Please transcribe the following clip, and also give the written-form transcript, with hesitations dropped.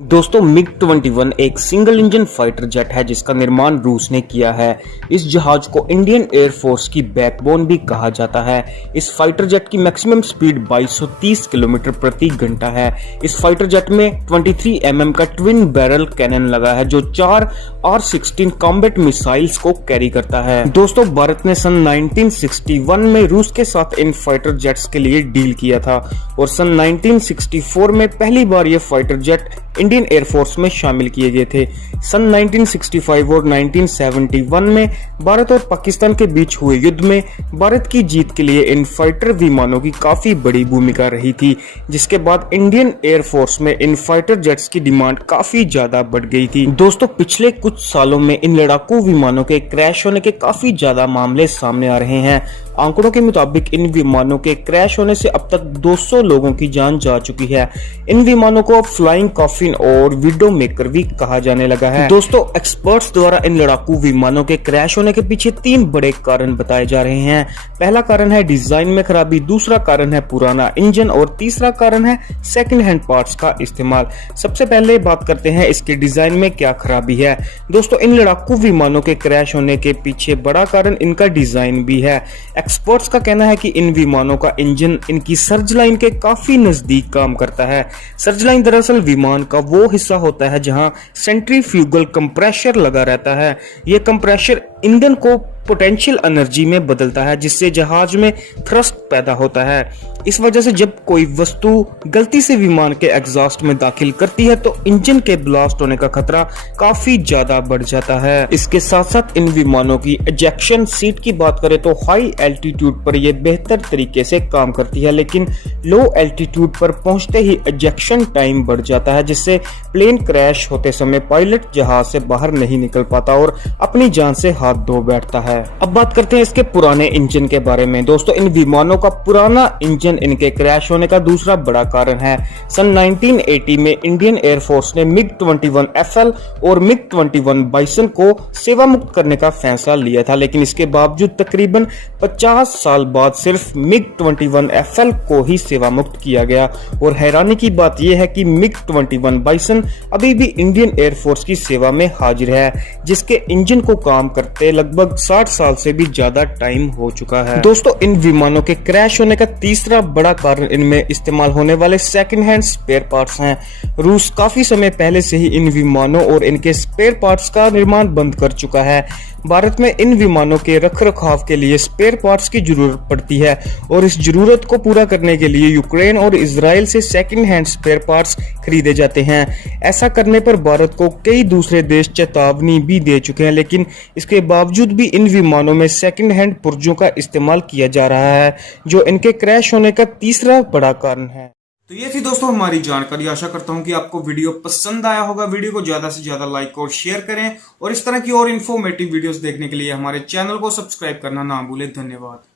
दोस्तों मिग 21 एक single engine fighter jet है जिसका निर्माण रूस ने किया है। इस जहाज को इंडियन एयरफोर्स की बैकबोन भी कहा जाता है। इस फाइटर जेट की मैक्सिमम स्पीड 2230 किलोमीटर प्रति घंटा है। इस फाइटर जेट में 23 mm का ट्विन बैरल कैनन लगा है जो 4 R-16 कॉम्बैट मिसाइल्स को कैरी करता है। दोस्तों भारत ने सन 1961 में रूस के साथ इन फाइटर जेट्स के लिए डील किया था और सन 1964 में पहली बार ये फाइटर जेट इंडियन एयरफोर्स में शामिल किए गए थे। सन 1965 और 1971 में भारत और पाकिस्तान के बीच हुए युद्ध में भारत की जीत के लिए इन फाइटर विमानों की काफी बड़ी भूमिका रही थी, जिसके बाद इंडियन एयरफोर्स में इन फाइटर जेट्स की डिमांड काफी ज्यादा बढ़ गई थी। दोस्तों पिछले कुछ सालों में इन लड़ाकू विमानों के क्रैश होने के काफी ज्यादा मामले सामने आ रहे हैं। आंकड़ों के मुताबिक इन विमानों के क्रैश होने से अब तक 200 लोगों की जान जा चुकी है। इन विमानों को फ्लाइंग कॉफिन और विडो मेकर भी कहा जाने लगा है। दोस्तों एक्सपर्ट्स द्वारा इन लड़ाकू विमानों के क्रैश होने के पीछे 3 बड़े कारण बताए जा रहे हैं। पहला कारण है डिजाइन में खराबी, दूसरा कारण है पुराना इंजन और तीसरा कारण है सेकंड हैंड पार्ट्स का इस्तेमाल। सबसे पहले बात करते हैं इसके डिजाइन में क्या खराबी है। दोस्तों इन लड़ाकू विमानों के क्रैश होने के पीछे बड़ा कारण इनका डिजाइन भी है। एक्सपर्ट्स का कहना है कि इन विमानों का इंजन इनकी सर्ज लाइन के काफी नजदीक काम करता है। सर्ज लाइन दरअसल विमान का वो हिस्सा होता है जहां सेंट्रीफ्यूगल कंप्रेशर लगा रहता है। यह कंप्रेशर ईंधन को पोटेंशियल एनर्जी में बदलता है जिससे जहाज में थ्रस्ट पैदा होता है। इस वजह से जब कोई वस्तु गलती से विमान के एग्जॉस्ट में दाखिल करती है तो इंजन के ब्लास्ट होने का खतरा काफी ज्यादा बढ़ जाता है। इसके साथ साथ इन विमानों की इजेक्शन सीट की बात करें तो हाई एल्टीट्यूड पर यह बेहतर तरीके से काम करती है, लेकिन लो एल्टीट्यूड पर पहुंचते ही इजेक्शन टाइम बढ़ जाता है जिससे प्लेन क्रैश होते समय पायलट जहाज से बाहर नहीं निकल पाता और अपनी जान से हाथ धो बैठता है। अब बात करते हैं इसके पुराने इंजन के बारे में। दोस्तों इन विमानों का पुराना इंजन इनके क्रैश होने का दूसरा बड़ा कारण है। सन 1980 में इंडियन एयरफोर्स ने मिग 21 FL और मिग 21 बाइसन को सेवा मुक्त करने का फैसला लिया था, लेकिन इसके बावजूद तकरीबन 50 साल बाद सिर्फ मिग 21 FL को ही सेवा मुक्त किया गया। और हैरानी की बात यह है कि मिग 21 बाइसन अभी भी इंडियन एयरफोर्स की सेवा में हाजिर है, जिसके इंजन को काम करते लगभग 60 साल से भी ज्यादा टाइम हो चुका है। दोस्तों इन विमानों के क्रैश होने का तीसरा बड़ा कारण इनमें इस्तेमाल होने वाले सेकंड हैंड स्पेयर पार्ट्स हैं। रूस काफी समय पहले से ही इन विमानों और इनके स्पेयर पार्ट्स का निर्माण बंद कर चुका है। भारत में इन विमानों के रखरखाव के लिए स्पेयर पार्ट्स की जरूरत पड़ती है और इस जरूरत को पूरा करने के लिए यूक्रेन और इजराइल से सेकंड हैंड स्पेयर पार्ट्स खरीदे जाते हैं। ऐसा करने पर भारत को कई दूसरे देश चेतावनी भी दे चुके हैं, लेकिन इसके बावजूद भी इन विमानों में सेकंड हैंड पुर्जों का इस्तेमाल किया जा रहा है, जो इनके क्रैश होने का तीसरा बड़ा कारण है। तो ये थी दोस्तों हमारी जानकारी। आशा करता हूं कि आपको वीडियो पसंद आया होगा। वीडियो को ज्यादा से ज्यादा लाइक और शेयर करें और इस तरह की और इन्फॉर्मेटिव वीडियोस देखने के लिए हमारे चैनल को सब्सक्राइब करना ना भूलें। धन्यवाद।